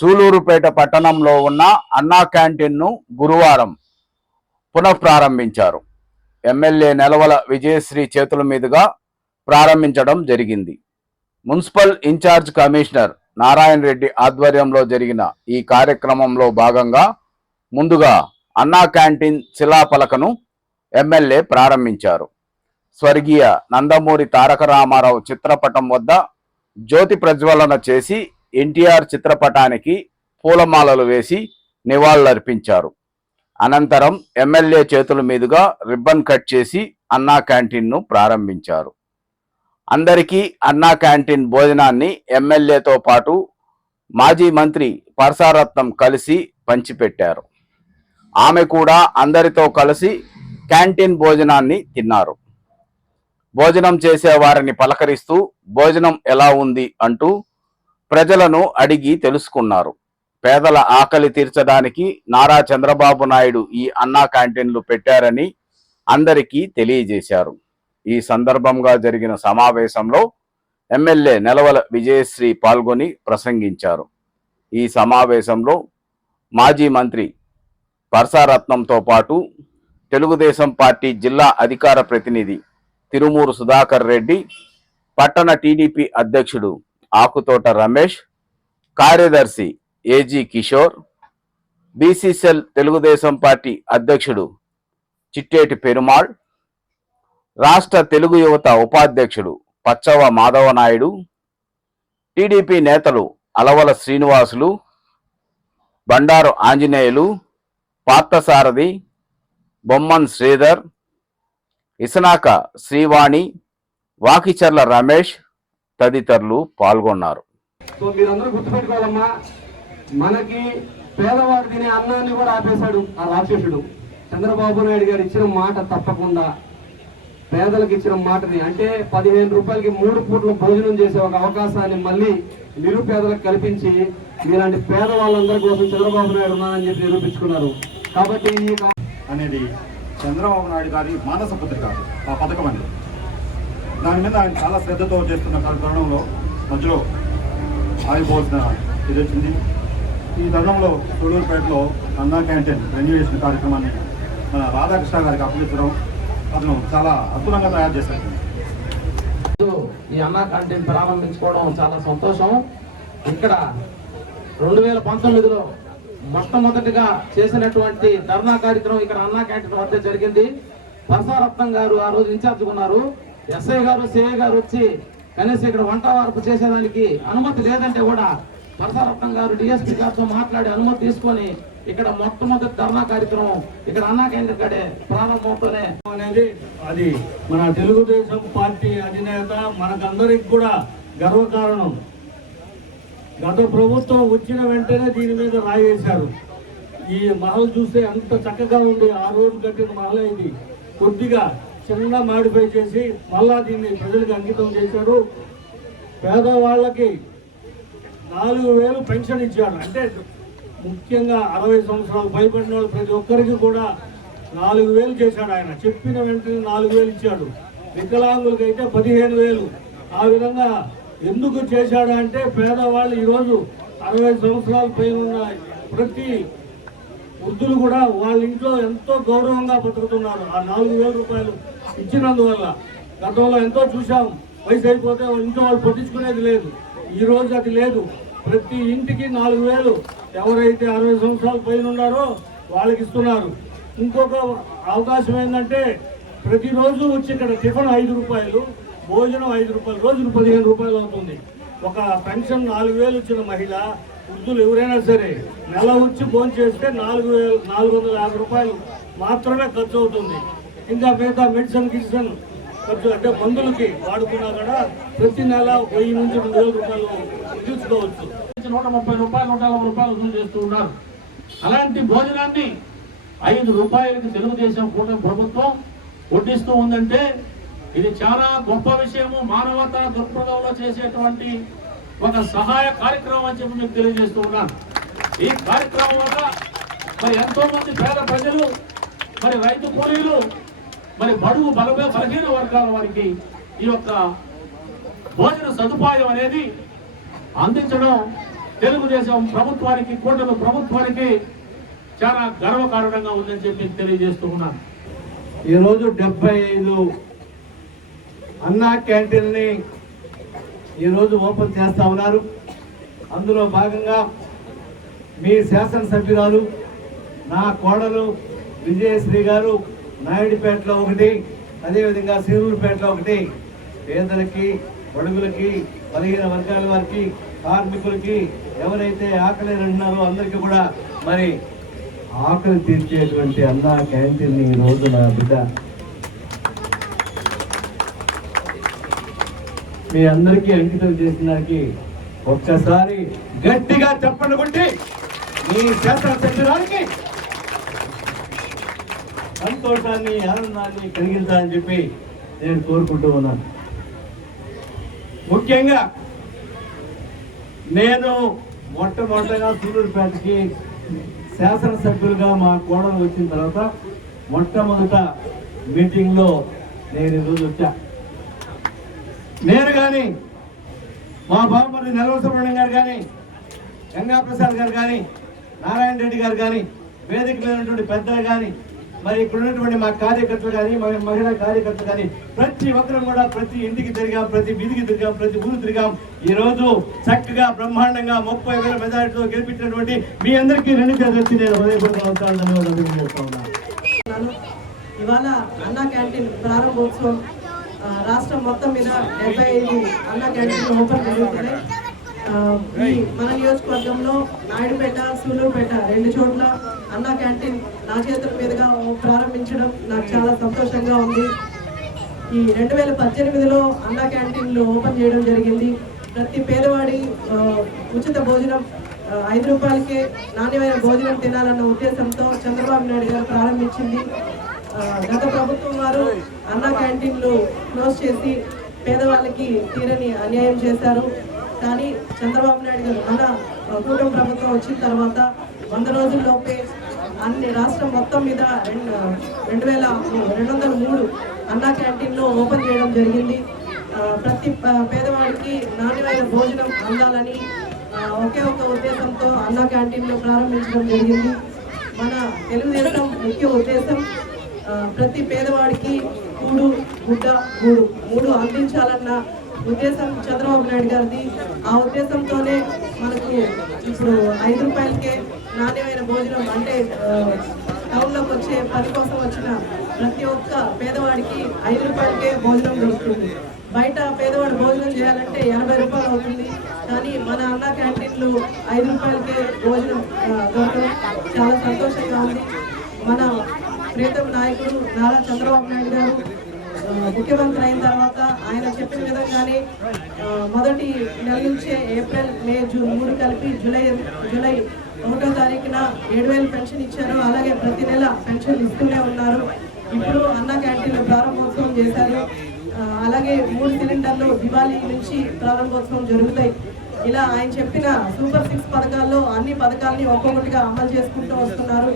సూలూరుపేట పట్టణంలో ఉన్న అన్నా క్యాంటీన్ను గురువారం పునఃప్రారంభించారు. ఎమ్మెల్యే నెలవల విజయశ్రీ చేతుల మీదుగా ప్రారంభించడం జరిగింది. Municipal in charge commissioner Narayana Reddy ఆధ్వర్యంలో జరిగిన ఈ కార్యక్రమంలో భాగంగా ముందుగా అన్నా క్యాంటీన్ శిలాఫలకను ఎమ్మెల్యే ప్రారంభించారు. స్వర్గీయ నందమూరి తారక రామారావు చిత్రపటం వద్ద జ్యోతి ప్రజ్వలన చేసి ఎన్టీఆర్ చిత్రపటానికి పూలమాలలు వేసి నివాళులర్పించారు. అనంతరం ఎమ్మెల్యే చేతుల మీదుగా రిబ్బన్ కట్ చేసి అన్నా క్యాంటీన్ను ప్రారంభించారు. అందరికీ అన్నా క్యాంటీన్ భోజనాన్ని ఎమ్మెల్యేతో పాటు మాజీ మంత్రి పరసారత్నం కలిసి పంచిపెట్టారు. ఆమె కూడా అందరితో కలిసి క్యాంటీన్ భోజనాన్ని తిన్నారు. భోజనం చేసే వారిని పలకరిస్తూ భోజనం ఎలా ఉంది అంటూ ప్రజలను అడిగి తెలుసుకున్నారు. పేదల ఆకలి తీర్చడానికి నారా చంద్రబాబు నాయుడు ఈ అన్నా క్యాంటీన్లు పెట్టారని అందరికీ తెలియజేశారు. ఈ సందర్భంగా జరిగిన సమావేశంలో ఎమ్మెల్యే నెలవల విజయశ్రీ పాల్గొని ప్రసంగించారు. ఈ సమావేశంలో మాజీ మంత్రి పరసారత్నంతో పాటు తెలుగుదేశం పార్టీ జిల్లా అధికార ప్రతినిధి తిరుమూరు సుధాకర్ రెడ్డి, పట్టణ టీడీపీ అధ్యక్షుడు ఆకుతోట రమేష్, కార్యదర్శి A G Kishore, BCCL Telugu Desam party అధ్యక్షుడు చిట్టేటి పెరుమాళ్, రాష్ట్ర తెలుగు యువత ఉపాధ్యక్షుడు పచ్చవ మాధవనాయుడు, టీడీపీ నేతలు అలవల శ్రీనివాసులు, బండారు ఆంజనేయులు, పార్థసారథి, బొమ్మన్ శ్రీధర్, ఇసనాక శ్రీవాణి, వాకిచర్ల రమేష్ తదితరులు పాల్గొన్నారు. సో మీరందరూ గుర్తుపెట్టుకోవాలమ్మా, మనకి పేదవాడు తినే అన్నాన్ని కూడా ఆపేశాడు ఆ రాక్షసుడు. చంద్రబాబు నాయుడు గారు ఇచ్చిన మాట తప్పకుండా పేదలకు ఇచ్చిన మాటని, అంటే 15 రూపాయలకి 3 పూట్ల భోజనం చేసే ఒక అవకాశాన్ని మళ్ళీ నిరుపేదలకు కల్పించి మీలాంటి పేద వాళ్ళందరి కోసం చంద్రబాబు నాయుడు ఉన్నారని చెప్పి నిరూపించుకున్నారు. కాబట్టి అనేది చంద్రబాబు నాయుడు గారి మానస పత్రిక ఆ పథకం అనేది, దాని మీద ఆయన చాలా శ్రద్ధతో చేస్తున్న తరుణంలో మధ్యలో ఆగిపోవాల్సిన ఇది వచ్చింది. ఈ తరుణంలో సూలూరుపేటలో అన్నా క్యాంటీన్ రెన్యువేషన్ కార్యక్రమాన్ని మన రాధాకృష్ణ గారికి అప్పగించడం, అతను చాలా అద్భుతంగా తయారు చేశారు. ఈ అన్నా క్యాంటీన్ ప్రారంభించుకోవడం చాలా సంతోషం. ఇక్కడ 2019లో మొట్టమొదటిగా చేసినటువంటి ధర్నా కార్యక్రమం ఇక్కడ అన్నా క్యాంటీన్ వద్ద జరిగింది. పరసారత్నం గారు ఆ రోజు ఇన్ఛార్జ్ ఉన్నారు. ఎస్ఐ గారు, సిఐ గారు వచ్చి కనీసం ఇక్కడ వంట వార్పు చేసేదానికి అనుమతి లేదంటే కూడా పరసారత్నం గారు డిఎస్పీ గారితో మాట్లాడి అనుమతి తీసుకొని ఇక్కడ మొట్టమొదటి ధర్నా కార్యక్రమం ఇక్కడ అన్నా క్యాంటీన్ కాడే ప్రారంభంతోనే అనేది అది మన తెలుగుదేశం పార్టీ అధినేత మనకందరికి కూడా గర్వకారణం. గత ప్రభుత్వం వచ్చిన వెంటనే దీని మీద రాయేశారు. ఈ మహల్ చూస్తే అంత చక్కగా ఉంది. ఆ రోజు కట్టిన మహల్ ఇది కొద్దిగా చిన్న మాడిఫై చేసి మళ్ళా దీన్ని ప్రజలకు అంకితం చేశారు. పేదవాళ్ళకి 4,000 పెన్షన్ ఇచ్చారు. అంటే ముఖ్యంగా 60 సంవత్సరాలు పైబడిన వాళ్ళు ప్రతి ఒక్కరికి కూడా 4,000 చేశాడు ఆయన. చెప్పిన వెంటనే 4,000 ఇచ్చాడు. వికలాంగులకి అయితే 15,000. ఆ విధంగా ఎందుకు చేశాడు అంటే పేదవాళ్ళు ఈరోజు 60 సంవత్సరాల పైన ఉన్న ప్రతి వృద్ధులు కూడా వాళ్ళ ఇంట్లో ఎంతో గౌరవంగా బతుకుతున్నారు ఆ 4,000 రూపాయలు ఇచ్చినందువల్ల. గతంలో ఎంతో చూసాం, వయసు అయిపోతే వాళ్ళ ఇంట్లో వాళ్ళు పట్టించుకునేది లేదు. ఈరోజు అది లేదు. ప్రతి ఇంటికి 4,000 ఎవరైతే 60 సంవత్సరాల పైన ఉన్నారో వాళ్ళకి ఇస్తున్నారు. ఇంకొక అవకాశం ఏంటంటే ప్రతిరోజు వచ్చి ఇక్కడ టిఫిన్ 5 రూపాయలు, భోజనం 5 రూపాయలు, రోజుకు 15 రూపాయలు అవుతుంది. ఒక పెన్షన్ 4,000 ఇచ్చిన మహిళ, వృద్ధులు ఎవరైనా సరే నెల వచ్చి భోజనం చేస్తే 4,450 రూపాయలు మాత్రమే ఖర్చు అవుతుంది. ఇంకా మిగతా మెడిసిన్ ఖర్చు అంటే మందులకి వాడుకున్నా కూడా ప్రతి నెల 1000 నుంచి 2,000 రూపాయలు తీసుకోవచ్చు. 130 రూపాయలు 140 రూపాయలు వసూలు చేస్తూ ఉన్నారు. అలాంటి భోజనాన్ని 5 రూపాయలకి తెలుగుదేశం కూటమి ప్రభుత్వం వడ్డిస్తూ ఉందంటే ఇది చాలా గొప్ప విషయము. మానవతా దృక్పథంలో చేసేటువంటి ఒక సహాయ కార్యక్రమం అని చెప్పి మీకు తెలియజేస్తూ ఉన్నాను. ఈ కార్యక్రమం వల్ల మరి ఎంతో మంది పేద ప్రజలు, మరి రైతు కూలీలు, మరి బడుగు బలహీన వర్గాల వారికి ఈ యొక్క భోజన సదుపాయం అనేది అందించడం తెలుగుదేశం ప్రభుత్వానికి, కూటమి ప్రభుత్వానికి చాలా గర్వకారణంగా ఉందని చెప్పి తెలియజేస్తూ ఉన్నాను. ఈరోజు 75 అన్నా క్యాంటీన్ని ఈరోజు ఓపెన్ చేస్తా ఉన్నారు. అందులో భాగంగా మీ శాసనసభ్యురాలు, నా కోడలు విజయశ్రీ గారు నాయుడుపేటలో ఒకటి, అదేవిధంగా సీరూరుపేటలో ఒకటి పేదలకి, బడుగులకి, బలహీన వర్గాల వారికి, కార్మికులకి, ఎవరైతే ఆకలి అంటున్నారో అందరికీ కూడా మరి ఆకలి తీర్చేటువంటి అన్నా క్యాంటీన్ని ఈ రోజు నా బిడ్డ మీ అందరికీ అంకితం చేసినానికి ఒక్కసారి గట్టిగా చప్పట్లు కొట్టి మీ శాసనసభ్యురానికి సంతోషాన్ని, ఆనందాన్ని కలిగించాలని చెప్పి నేను కోరుకుంటూ ఉన్నాను. ముఖ్యంగా నేను మొట్టమొదటగా సూలూరుపేటకి శాసనసభ్యులుగా మా కోడలు వచ్చిన తర్వాత మొట్టమొదట మీటింగ్లో నేను ఈరోజు వచ్చా. నేను కానీ, మా బాబుమర్రి నెలవ సుబ్రహ్మణ్యం గారు కానీ, గంగాప్రసాద్ గారు కానీ, నారాయణ రెడ్డి గారు కానీ, వేదిక లేనటువంటి పెద్దలు కానీ, మరి ఇక్కడ ఉన్నటువంటి మా కార్యకర్తలు కానీ, మహిళా కార్యకర్తలు కానీ, ప్రతి ఒక్కరం కూడా ప్రతి ఇంటికి తిరిగాం, ప్రతి వీధికి తిరిగాం, ప్రతి ఊరు తిరిగాం. ఈ రోజు చక్కగా బ్రహ్మాండంగా 30,000 మెజారిటీతో గెలిపించినటువంటి మీ అందరికీ రెండు చేసి నేను హృదయపూర్వక ధన్యవాదాలు తెలియజేస్తా ఉన్నాను. ఇవాళ అన్నా క్యాంటీన్ ప్రారంభోత్సవం రాష్ట్రం మొత్తం మీద 75 అన్నా క్యాంటీన్లు ఓపెన్ జరుగుతున్నాయి. మన నియోజకవర్గంలో నాయుడుపేట, సూలూరుపేట 2 చోట్ల అన్నా క్యాంటీన్ నా చేతుల మీదుగా ప్రారంభించడం నాకు చాలా సంతోషంగా ఉంది. ఈ 2018లో అన్నా క్యాంటీన్లు ఓపెన్ చేయడం జరిగింది. ప్రతి పేదవాడి ఉచిత భోజనం 5 రూపాయలకే నాణ్యమైన భోజనం తినాలన్న ఉద్దేశంతో చంద్రబాబు నాయుడు గారు ప్రారంభించింది. గత ప్రభుత్వం వారు అన్నా క్యాంటీన్లు క్లోజ్ చేసి పేదవాళ్ళకి తీరని అన్యాయం చేశారు. కానీ చంద్రబాబు నాయుడు గారు మన కూటమి ప్రభుత్వం వచ్చిన తర్వాత 100 రోజుల్లోపే అన్ని రాష్ట్రం మొత్తం మీద 2203 అన్నా క్యాంటీన్లు ఓపెన్ చేయడం జరిగింది. ప్రతి పేదవాడికి నాణ్యమైన భోజనం అందాలని ఒకే ఒక ఉద్దేశంతో అన్నా క్యాంటీన్లు ప్రారంభించడం జరిగింది. మన తెలుగుదేశం ముఖ్య ఉద్దేశం ప్రతి పేదవాడికి కూడు, గుడ్డ, గూడు 3 అందించాలన్న ఉద్దేశం చంద్రబాబు నాయుడు గారిది. ఆ ఉద్దేశంతోనే మనకు ఇప్పుడు 5 రూపాయలకే నాణ్యమైన భోజనం, అంటే టౌన్లోకి వచ్చే పని కోసం వచ్చిన ప్రతి ఒక్క పేదవాడికి 5 రూపాయలకే భోజనం దొరుకుతుంది. బయట పేదవాడు భోజనం చేయాలంటే 80 రూపాయలు అవుతుంది. కానీ మన అన్నా క్యాంటీన్లు 5 రూపాయలకే భోజనం దొరకడం చాలా సంతోషంగా ఉంది. మన ప్రియతమ నాయకుడు నారా చంద్రబాబు నాయుడు గారు ముఖ్యమంత్రి అయిన తర్వాత ఆయన చెప్పిన విధంగానే మొదటి నెల నుంచే ఏప్రిల్, మే, జూన్ 3 కలిపి జూలై 1వ తారీఖున 7,000 పెన్షన్ ఇచ్చారు. అలాగే ప్రతి నెల పెన్షన్ ఇస్తూనే ఉన్నారు. ఇప్పుడు అన్నా క్యాంటీన్లు ప్రారంభోత్సవం చేశారు. అలాగే 3 సిలిండర్లు దివాళీ నుంచి ప్రారంభోత్సవం జరుగుతాయి. ఇలా ఆయన చెప్పిన సూపర్ 6 పథకాల్లో అన్ని పథకాలని ఒక్కొక్కటిగా అమలు చేసుకుంటూ వస్తున్నారు.